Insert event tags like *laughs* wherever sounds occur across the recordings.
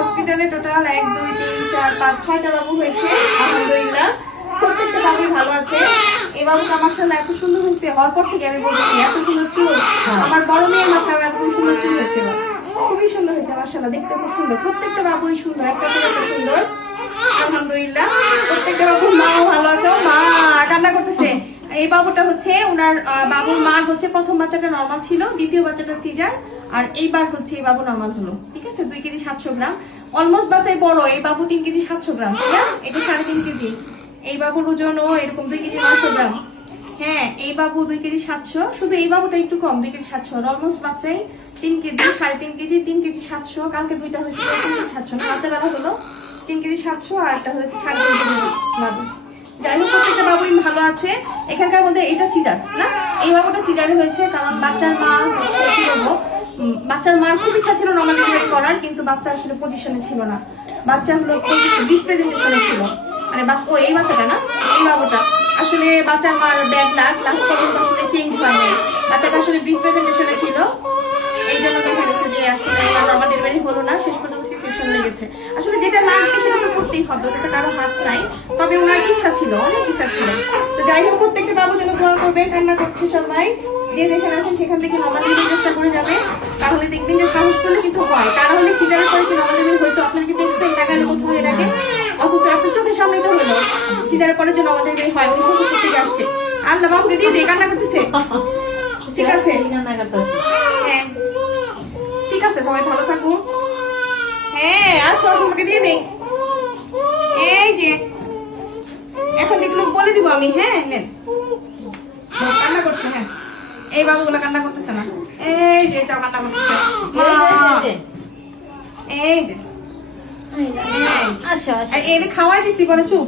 হসপিটালে টোটাল এক, দুই, তিন, চার, পাঁচ, ছয়টা বাবু হয়েছে। আলহামদুলিল্লাহ। প্রত্যেকটা বাবুই ভালো আছে। এই বাবুটা মাসাল্লাহ এত সুন্দর হয়েছে। হওয়ার পর থেকে আমি বলতেছি, এত সুন্দর চুল। আমার বড় মেয়ের মাথায় এত সুন্দর চুল হয়েছিল। খুবই সুন্দর হয়েছে মাসাল্লাহ দেখতে খুব সুন্দর। প্রত্যেকটা বাবুই সুন্দর, একটা থেকে একটা সুন্দর। আলহামদুলিল্লাহ। প্রত্যেকটা বাবুর মাও ভালো আছে। মা, কান্না করতেছে। এই বাবুটা হচ্ছে ওনার বাবুর মার হচ্ছে প্রথম বাচ্চাটা নর্মাল ছিল, দ্বিতীয় বাচ্চাটা সিজার আর এইবার হচ্ছে এই বাবু নর্মাল হলো, ঠিক আছে? দুই কেজি সাতশো গ্রাম। অলমোস্ট বাচ্চাই বড়, এই বাবু তিন কেজি সাতশো গ্রাম এটা সাড়ে তিন কেজি। এই বাবুর ওজনও এরকম দুই কেজি নয়শো গ্রাম। হ্যাঁ এই বাবু দুই কেজি সাতশো, শুধু এই বাবুটা একটু কম, দুই কেজি সাতশো। অলমোস্ট বাচ্চাই তিন কেজি, সাড়ে তিন কেজি তিন কেজি সাতশো। কালকে দুইটা কেজি সাতশো। রাতের বেলা হলো তিন কেজি সাতশো, আর একটা হলো সাড়ে তিন কেজি বাবু। যাই হোক প্রত্যেকটা বাবুই ভালো আছে। এখানকার মধ্যে এটা সিজার না? এই বাবুটা সিজারে হয়েছে, কারণ বাচ্চার মা মার খুব ইচ্ছা ছিল নর্মাল ডেলিভারি করার, কিন্তু বাচ্চা আসলে পজিশনে ছিল না। বাচ্চা হলো ডিসপ্রেজেন্টেশনে ছিল। মানে ও এই বাচ্চাটা না, এই বাবুটা, আসলে বাচ্চার মার ব্যাড লাগ লাস্ট পর্যন্ত চেঞ্জ হয়নি। বাচ্চাটা আসলে ডিসপ্রেজেন্টেশনে ছিল। শেষ পর্যন্ত সিচুয়েশন লেগেছে। আসলে যেটা লাগবে সেটা করতেই হবে, ওটাতে কারও নাই। তবে ওনার ইচ্ছা ছিল ইচ্ছা ছিল। যাই হোক, প্রত্যেকটা করবে, কান্না করছে সবাই। যে যেখানে আছেন, সেখান থেকে নর্মাল চেষ্টা করে যাবে। তাহলে দেখবেন যে সাহস করলে কিন্তু হয়। তারা হলে সিজারের পরে কি নর্মাল হয়তো আপনার কি দেখছেন টাকা কোথাও এর আগে? অথচ আপনার চোখের সামনে তো হলো। সিজারের পরে যে ডেলিভারি হয়, উনি আসছে। আল্লাহ বাবুকে দিয়ে দিয়ে করতেছে। ঠিক আছে? ঠিক আছে সবাই ভালো থাকো। হ্যাঁ আর সরসমকে দিয়ে দেই এই যে এখন এগুলো বলে দিব আমি হ্যাঁ নেন। কান্না করছে হ্যাঁ। এই বাবুগুলো কান্না করতেছে না। এই যে এটা কান্না করতেছে। এই যে। আসো আসো। আর এর খাওয়াই দিছি পরে চুপ।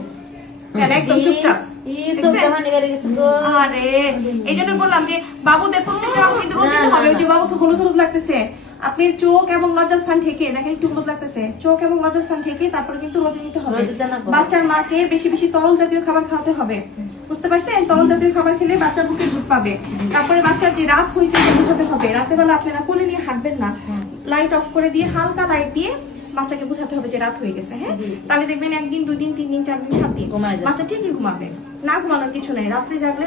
হ্যাঁ, একদম চুপচাপ। এই জন্য বললাম যে বাবুদের প্রত্যেকটা কিন্তু হবে। ওই যে বাবুকে হলুদ হলুদ লাগতেছে। আপনি চোখ এবং লজ্জাস্থান ঠেকে দেখেন একটু হলুদ লাগতেছে চোখ এবং লজ্জাস্থান ঠেকে তারপরে কিন্তু রোদে দিতে হবে। বাচ্চার মাকে বেশি বেশি তরল জাতীয় খাবার খাওয়াতে হবে। বুঝতে পারছেন? তরল জাতীয় খাবার খেলে বাচ্চা বুকে দুধ পাবে। তারপরে বাচ্চার যে রাত হয়েছে বোঝাতে হবে। রাতের বেলা আপনারা কোলে নিয়ে হাঁটবেন না। লাইট অফ করে দিয়ে হালকা লাইট দিয়ে বাচ্চাকে বোঝাতে হবে যে রাত হয়ে গেছে হ্যাঁ? তাহলে দেখবেন একদিন দুই দিন তিন দিন চার দিন সাত দিন বাচ্চা ঠিকই ঘুমাবে। না ঘুমানোর কিছু নাই। রাত্রে জাগলে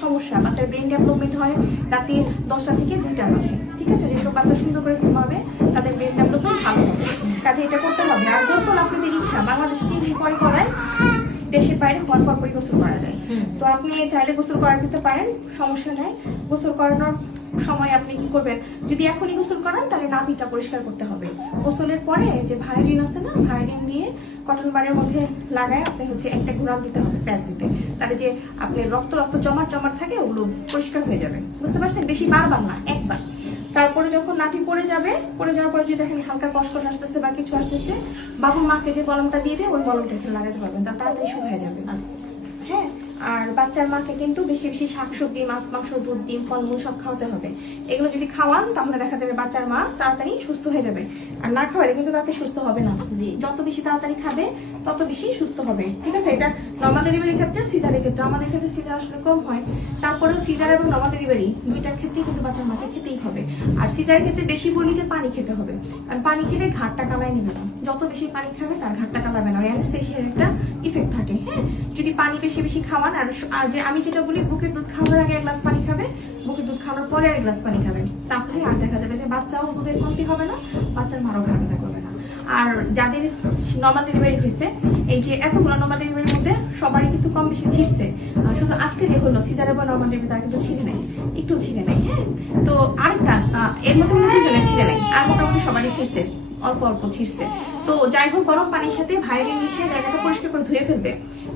সমস্যা বাচ্চার ব্রেন ডেভেলপমেন্ট হয় রাতে দশটা থেকে দুইটার মাঝে। ঠিক আছে? যেসব বাচ্চা সুন্দর করে ঘুমাবে তাদের ব্রেন ডেভেলপমেন্ট ভালো হবে। কাজে এটা করতে হবে। আর গোসল আপনাদের ইচ্ছা বাংলাদেশে তিন দিন পরে করায় দেশের বাইরে হওয়ার পর পরই গোসল করা যায়। তো আপনি চাইলে গোসল করা দিতে পারেন সমস্যা নাই। গোসল করানোর সময় আপনি কি করবেন? যদি এখনই গোসল করান, তাহলে নাভিটা পরিষ্কার করতে হবে। গোসলের পরে যে ভায়োলিন আছে না, ভায়োলিন দিয়ে কটন বারের মধ্যে লাগায় আপনি হচ্ছে একটা ঘুরান দিতে হবে, প্যাচ দিতে। তাহলে যে আপনি রক্ত রক্ত জমাট জমাট থাকে, ওগুলো পরিষ্কার হয়ে যাবে। বুঝতে পারছেন? বেশি বারবার না, একবার। তারপরে যখন নাটি পড়ে যাবে, পড়ে যাওয়ার পরে যদি দেখেন হালকা কষ্ট আসতেছে বা কিছু আসতেছে বাবুর মাকে যে বলমটা দিয়ে দেয়, ওই বলমটা এখানে লাগাতে পারবেন, তা তাড়াতাড়ি শুকিয়ে যাবে। হ্যাঁ আর বাচ্চার মাকে কিন্তু বেশি বেশি শাকসবজি মাছ মাংস দুধ ডিম ফলমূল সব খাওয়াতে হবে। এগুলো যদি খাওয়ান তাহলে দেখা যাবে বাচ্চার মা তাড়াতাড়ি সুস্থ হয়ে যাবে। আর না খাওয়ালে কিন্তু তাড়াতাড়ি সুস্থ হবে না। যত বেশি তাড়াতাড়ি খাবে তত বেশি সুস্থ হবে। ঠিক আছে? এটা নর্মাল ডেলিভারির ক্ষেত্রে সিজারের ক্ষেত্রে আমাদের ক্ষেত্রে সিজার আসলে কম হয়। তারপরেও সিজার এবং নর্মাল ডেলিভারি দুইটার ক্ষেত্রেই কিন্তু বাচ্চার মাকে খেতেই হবে। আর সিজারের ক্ষেত্রে বেশি বলি যে পানি খেতে হবে। কারণ পানি খেলে ঘাটটা কামায় নেবে না যত বেশি পানি খাবে, তার ঘাটটা কামাবে না। অ্যানেস্থেশিয়ার একটা ইফেক্ট থাকে হ্যাঁ? যদি পানি বেশি বেশি খাওয়ান, আর যে আমি যেটা বলি, বুকের দুধ খাওয়ানোর আগে এক গ্লাস পানি খাবে, বুকের দুধ খাওয়ানোর পরে এক গ্লাস পানি খাবে। তাহলে আর দেখা যাবে যে বাচ্চাও দুধের কমতি হবে না, বাচ্চার মারও ঘা ব্যথা করবে না। আর যাদের নর্মাল ডেলিভারি হয়েছে, এই যে এতগুলো নর্মাল ডেলিভারির মধ্যে সবারই কিন্তু কম বেশি ছিঁড়ছে শুধু আজকে যে হলো সিজারে বা নর্মাল ডেলিভারি তার কিন্তু ছিঁড়ে নেই একটু ছিঁড়ে নেই হ্যাঁ? তো আরেকটা এর মধ্যে সবারই ছিঁড়ছে, অল্প অল্প ছিঁড়ছে। তো যাই হোক, গরম পানির সাথে ভাইরিন মিশিয়ে জায়গাটা পরিষ্কার করে ধুয়ে ফেলবে।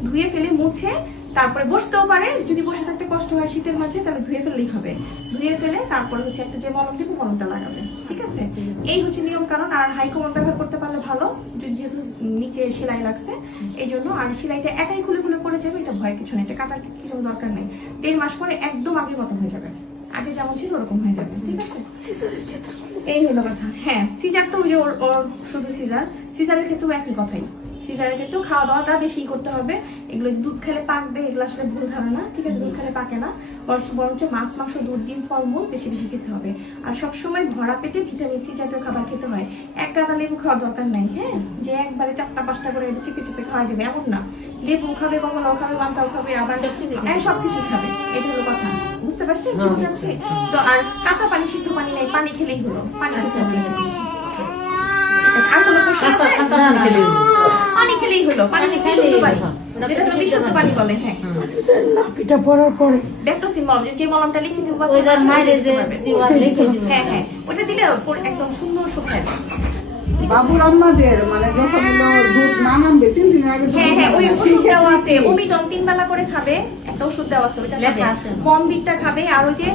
ধুয়ে ফেলে মুছে, তারপরে বসতেও পারে। যদি বসে থাকতে কষ্ট হয় শীতের মাঝে, তাহলে ধুয়ে ফেললেই হবে। ধুয়ে ফেলে তারপরে হচ্ছে একটা যে মলম দিব মলমটা লাগাবে। ঠিক আছে? এই হচ্ছে নিয়ম কারণ। আর হাই কমন ব্যবহার করতে পারলে ভালো। যেহেতু নিচে সেলাই লাগছে এই জন্য আর সেলাইটা একাই খুলে খুলে পড়ে যাবে, এটা ভয়ের কিছু নেই। এটা কাটার কিছু দরকার নেই। দেড় মাস পরে একদম আগের মতো হয়ে যাবে। আগে যেমন ছিল, ওরকম হয়ে যাবে। ঠিক আছে? এই হলো কথা। হ্যাঁ সিজার তো ওই যে ওর শুধু সিজার সিজারের ক্ষেত্রেও একই কথাই। সিজারের ক্ষেত্রেও খাওয়া দাওয়াটা বেশি করতে হবে। এগুলো যে দুধ খেলে পাকবে এগুলো আসলে ভুল ধারণা। ঠিক আছে দুধ খেলে পাকে না। বরঞ্চ বরঞ্চ মাছ মাংস দুধ ডিম ফলমূল বেশি বেশি খেতে হবে। আর সবসময় ভরা পেটে ভিটামিন সি জাতীয় খাবার খেতে হয়। এক গাদা লেবু খাওয়ার দরকার নাই হ্যাঁ? যে একবারে চারটা পাঁচটা করে চিপে চিপে খাওয়াই দেবে এমন না। লেবু খাবে কখনো খাবে মান্তাও খাবে আবার হ্যাঁ সবকিছু খাবে। এটা হলো কথা। বুঝতে পারছেন? কি পারছি? তো আর কাঁচা পানি সিদ্ধ পানি নেই পানি খেলেই হলো। পানি খেতে আর কোনো খেলেই হলো। যেটা বিশুদ্ধ পানি বলে হ্যাঁ। নাপিটা পড়ার পরে। ডেক্টোসিন মলম যে মলমটা লিখে দিব ওই যার মায়ের যে দিওয়ার লিখে হ্যাঁ হ্যাঁ। ওটা দিলে একদম সুন্দর শুকায় যায় বাবুর আম্মাদের মানে যখন দুধ না নামবে তিন দিনের আগে হ্যাঁ হ্যাঁ ওই ওষুধ দেওয়া আছে ওমিটন তিন বেলা করে খাবে একটা ওষুধ দেওয়া আছে ওইটা খাবে লেখা আছে। বমবিটটা খাবে আর ওই যে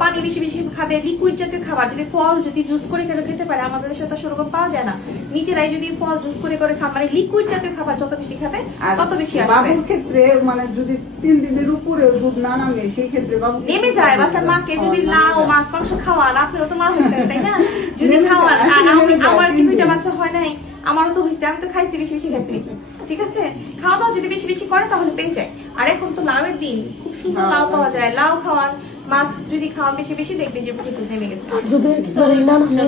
পানি বেশি বেশি খাবে লিকুইড জাতীয় খাবার যদি ফল যদি জুস করে করে খেতে পারে আমাদের দেশে তো সেরকম পাওয়া যায় না। নিজেরাই যদি ফল জুস করে করে খাবে মানে লিকুইড জাতীয় খাবার যত বেশি খাবে তত বেশি আসবে। বাবুর ক্ষেত্রে মানে যদি তিন দিনের উপরে দুধ না নামে সেই ক্ষেত্রে বাবু নেমে যায় বাচ্চার মাকে যদি লাউ মাছ মাংস খাওয়ান আপনিও তো মা হয়েছেন তাই না? *laughs* যদি খাওয়ান আর আমি আমার কি দুইটা দিন। বাচ্চা হয় নাই আমারও তো হয়েছে আমি তো খাইছি বেশি বেশি খাইছি। ঠিক আছে? খাওয়া দাওয়া যদি বেশি বেশি করে তাহলে পেয়ে যায়। আর এখন তো লাউয়ের দিন খুব সুন্দর লাউ পাওয়া যায়। লাউ খাওয়ান মাছ যদি খাওয়ান বেশি বেশি দেখবেন যে বুকে নেমে গেছে। যদি একেবারে না নামে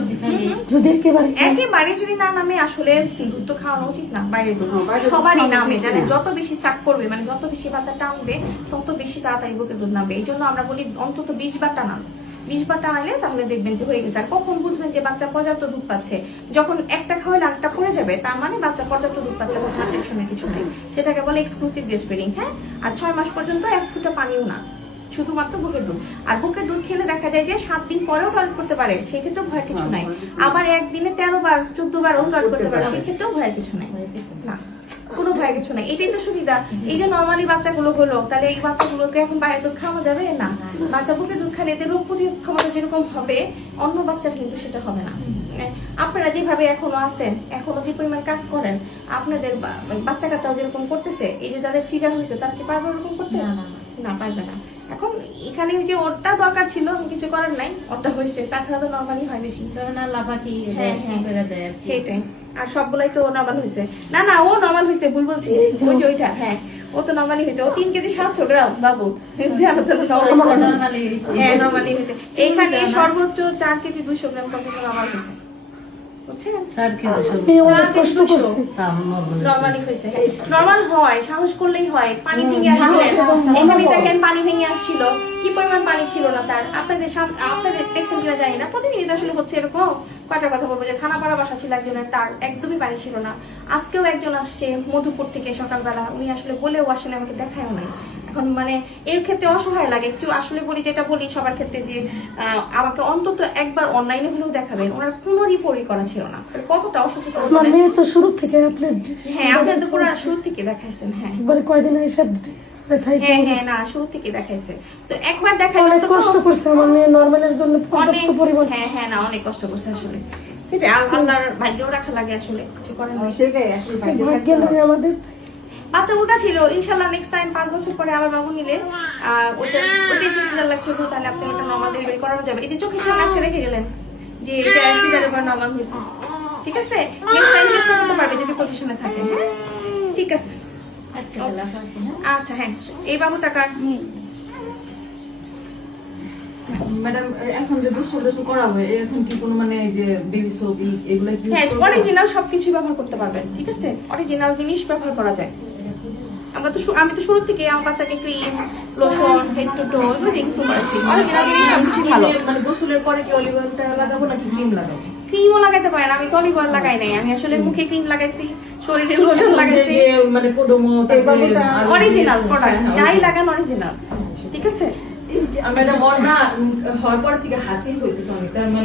যদি একেবারে একেবারে যদি না নামে আসলে দুধ তো খাওয়ানো উচিত না বাইরে দুধ হ্যাঁ, সবারই নামে উচিত জানেন না। যত বেশি সাক করবে মানে যত বেশি বাচ্চা টানবে তত বেশি তাড়াতাড়ি বুকের দুধ নামবে। এই জন্য আমরা বলি অন্তত বিশ বার টানান। বিশ বার টানালে তাহলে দেখবেন যে হয়ে গেছে। আর কখন বুঝবেন যে বাচ্চা পর্যাপ্ত দুধ পাচ্ছে? যখন একটা খাওয়ালে আরেকটা পড়ে যাবে তার মানে বাচ্চা পর্যাপ্ত দুধ পাচ্ছে টেনশনের কিছু নেই। সেটাকে বলে এক্সক্লুসিভ ব্রেস্ট ফিডিং হ্যাঁ? আর ছয় মাস পর্যন্ত এক ফুটা পানিও না শুধুমাত্র বুকের দুধ। আর বুকের দুধ খেলে দেখা যায় যে সাত দিন পরেও টয়লেট করতে পারে সেক্ষেত্রেও ভয়ের কিছু নাই। আবার একদিনে তেরো বার চোদ্দ বার টয়লেট করতে পারে সেক্ষেত্রেও ভয়ের কিছু নাই। না কোনো ভয়ের কিছু নাই। এটাই তো সুবিধা। এই যে নর্মালি বাচ্চাগুলো হলো তাহলে এই বাচ্চাগুলোকে এখন বাইরে দুধ খাওয়া যাবে না। বাচ্চা বুকে খালে এদের রোগ প্রতিরোধ ক্ষমতা যেরকম হবে অন্য বাচ্চার কিন্তু সেটা হবে না। আপনারা যেভাবে এখনও আছেন এখনও যে পরিমাণ কাজ করেন আপনাদের বাচ্চা কাচ্চাও যেরকম করতেছে এই যে যাদের সিজার হয়েছে তারা কি পারবে ওরকম করতে? না, না, না পারবে না। এখন এখানে যে ওরটা দরকার ছিল কিছু করার নাই ওরটা হয়েছে। তাছাড়া তো নর্মালি হয় বেশি। পাখি হ্যাঁ, হ্যাঁ। সেটাই। আর সবগুলাই তো নর্মাল হয়েছে। না না ও নর্মাল হয়েছে ভুল বলছি। ওই যে ওইটা হ্যাঁ। ও তো নর্মালি হয়েছে। ও তিন কেজি সাতশো গ্রাম বাবু। হ্যাঁ নর্মালি হয়েছে। এইখানে সর্বোচ্চ চার কেজি দুশো গ্রাম কখনো নর্মাল হয়েছে। নর্মালি নর্মাল হয়। সাহস করলেই হয়। পানি ভেঙে আসছিল এখানে দেখেন পানি ভেঙে আসছিল। কি পরিমাণ পানি ছিল না তার? আপনাদের আপনাদের দেখছেন কিনা জানি না। প্রতিদিনই আসলে হচ্ছে এরকম। কয়টার কথা বলব যে থানাপাড়া বাসা ছিল একজনের তার একদমই পানি ছিল না। আজকেও একজন আসছে মধুপুর থেকে সকালবেলা। উনি আসলে বলেও আসলে আমাকে দেখায়ও নাই। এখন মানে এর ক্ষেত্রে অসহায় লাগে। একটু আসলে বলি যেটা বলি সবার ক্ষেত্রে যে আমাকে অন্তত একবার অনলাইনে হলেও দেখাবেন। ওনার কোনো রিপোর্টই করা ছিল না। কতটা অসচেতন আমার তো শুরু থেকে আপনার হ্যাঁ আপনি তো পুরো শুরু থেকে দেখাইছেন হ্যাঁ। কয়দিন ব্যথায় হ্যাঁ হ্যাঁ না শুরু থেকে দেখাইছে। তো একবার দেখাইলে অনেক কষ্ট করছে আমার মেয়ে নর্মালের জন্য পর্যাপ্ত পরিমাণ। হ্যাঁ হ্যাঁ না অনেক কষ্ট করছে আসলে। সেটা আল্লাহর ভাগ্যও রাখা লাগে আসলে কিছু করার নেই। সেটাই আসলে ভাগ্য থাকতে আমাদের। বাচ্চা উল্টা ছিল ইনশাল্লাহ নেক্সট টাইম পাঁচ বছর পরে আবার বাবু নিলে ওটা ওটাই যে সিজার লাগছে তাহলে আপনি ওটা নর্মাল ডেলিভারি করানো যাবে। এই যে চোখের সামনে আজকে রেখে গেলেন যে এটা সিজারের পর নর্মাল হয়েছে। ঠিক আছে? নেক্সট টাইম চেষ্টা করতে পারবে যদি পজিশনে থাকে হ্যাঁ? ঠিক আছে। আচ্ছা, হ্যাঁ। এই বাবু টাকার ম্যাডাম এখন যে গোসল টোসল করা হয় এখন কি কোনো মানে যে বেবি সোপ এগুলা হ্যাঁ অরিজিনাল সবকিছু ব্যবহার করতে পারবেন ঠিক আছে? অরিজিনাল জিনিস ব্যবহার করা যায়। আমরা তো আমি তো শুরু থেকে আমার বাচ্চাকে cream lotion head to toe এগুলো দিয়ে করেছি অরিজিনাল জিনিস সবকিছু ভালো। মানে গোসলের পরে কি অলিভ অয়েলটা লাগাবো নাকি ক্রিম লাগাবো? ক্রিমও লাগাতে পারেন আমি তো অলিভ অয়েল লাগাই নাই আমি আসলে মুখে ক্রিম লাগাইছি। শরীরে লোশন লাগাইছি। মানে কোডোমো অরিজিনাল প্রোডাক্ট হ্যাঁ, যাই লাগান অরিজিনাল ঠিক আছে? মানে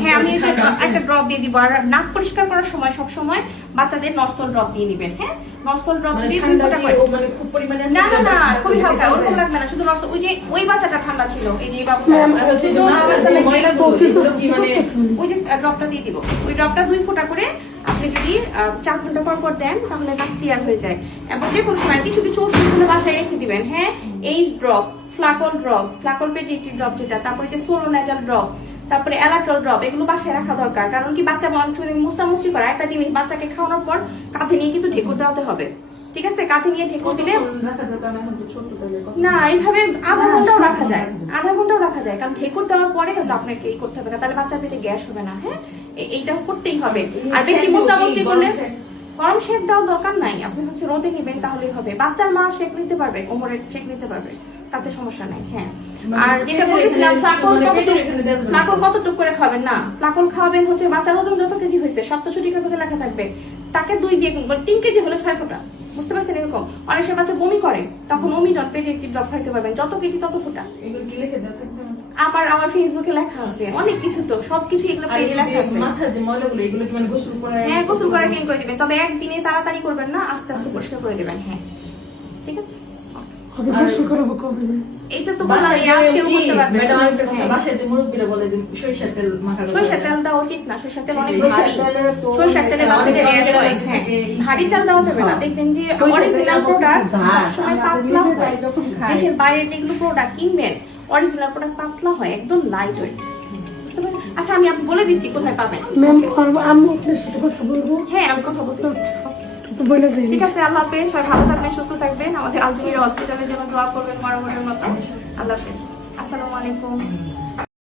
হ্যাঁ একটা ঠান্ডা ড্রপ দিয়ে দিব আর নাক পরিষ্কার করার সময় সব সময় বাচ্চাদের নর্সল ড্রপ দিয়ে দিবেন হ্যাঁ? নর্সল ড্রপ মানে দুই ফোঁটা করে। ও মানে খুব পরিমাণে আছে না না না খুবই হালকা ওরকম লাগবে না শুধু নর্স ওই যে ওই বাচ্চাটা ঠান্ডা ছিল এই যে এই বাবু ম্যাম, আর হচ্ছে যে শুধু মাথার বাচ্চা যে লাগবে। ময়লাগুলো, এগুলো কি মানে ওই যে ড্রপটা দিয়ে দিব ওই ড্রপটা দুই ফোঁটা করে আপনি যদি চার ঘণ্টা পর পর দেন, তাহলে এটা ক্লিয়ার হয়ে যায়। এবং যে কোনো সময় কিছু কিছু ওষুধগুলো বাসায় রেখে দিবেন হ্যাঁ? এইচ ড্রপ ফ্লাকল ড্রপ ফ্লাকল পেডিট্রি ড্রপ যেটা, তারপরে যে সোলোনাজাল ড্রপ তারপরে অ্যালাট্রল ড্রপ এগুলো বাসায় রাখা দরকার। কারণ কি, বাচ্চা অনেক সময় মুসরামুসরি করে একটা জিনিস বাচ্চাকে খাওয়ানোর পর কাঁধে নিয়ে কিন্তু ঢেকুর দেওয়াতে হবে। ঠিক আছে কাঁধে নিয়ে ঢেকুর দিলে ছোট তাহলে না এইভাবে আধা ঘন্টাও রাখা যায়। আধা ঘন্টাও রাখা যায় কারণ ঢেকুর দেওয়ার পরে হয়তো আপনাকে এই করতে হবে তাহলে বাচ্চার পেটে গ্যাস হবে না হ্যাঁ? এ- এইটা করতেই হবে। আর বেশি কি? করলে গরম শেক? দেওয়ার দরকার নাই। আপনি হচ্ছে রোদে নেবেন তাহলেই হবে। বাচ্চার মা শেক নিতে পারবে কোমরের শেক নিতে পারবে তাতে সমস্যা নাই হ্যাঁ। মানে আর যেটা এখানে- ফ্লাকল মানে। ফ্লাকল কতটুকু করে খাবেন? না ফ্লাকল খাওয়াবেন হচ্ছে বাচ্চার ওজন যত কেজি হয়েছে সপ্তষট্টি কাগজে লেখা থাকবে। তাকে দুই দিয়ে গুণ মানে তিন কেজি হলে ছয় ফোঁটা। বুঝতে পারছেন এরকম? অনেক সময় বাচ্চা বমি করে তখন অমি ডট পেটে একটি ড্রপ খাইতে পারবেন। যত কেজি তত ফোঁটা। আমার আমার ফেসবুকে লেখা আছে অনেক কিছু তো সবকিছু এগুলো পেজে লেখা আছে। মাথার যে ময়লাগুলো, এগুলো কি মানে হ্যাঁ গোসল করে ক্লিন করে দিবেন। তবে একদিনে তাড়াতাড়ি করবেন না আস্তে আস্তে পরিষ্কার করে দিবেন হ্যাঁ। ঠিক আছে? তো বললাম আজকেও করতে হ্যাঁ। বাসায় যে মুরব্বিরা বলে যে সরিষার তেল মাখার সরিষার তেল দেওয়া উচিত না সরিষার তেল অনেক ভারী। সরিষার তেলে বাচ্চাদের অনেক হয় অনেক থাকে। ভারী তেল দেওয়া যাবে না। দেখবেন যে অরিজিনাল প্রোডাক্ট ঝাল। পাতলা হয়। দেশের বাইরের যেগুলো প্রোডাক্ট কিনবেন অরিজিনাল প্রোডাক্ট পাতলা হয় একদম লাইট ওয়েট আচ্ছা আমি বলে দিচ্ছি কোথায় পাবেন। ম্যাম আমি আপনার সাথে কথা বলব। হ্যাঁ আমি কথা বলতেছি। একটু বলে যাই ঠিক আছে আল্লাহ হাফেজ সবাই ভালো থাকবেন সুস্থ থাকবেন। আমাদের আলজমিরা হসপিটালের জন্য দোয়া করবেন বরাবরের মতো আল্লাহ হাফেজ। আসসালামু আলাইকুম।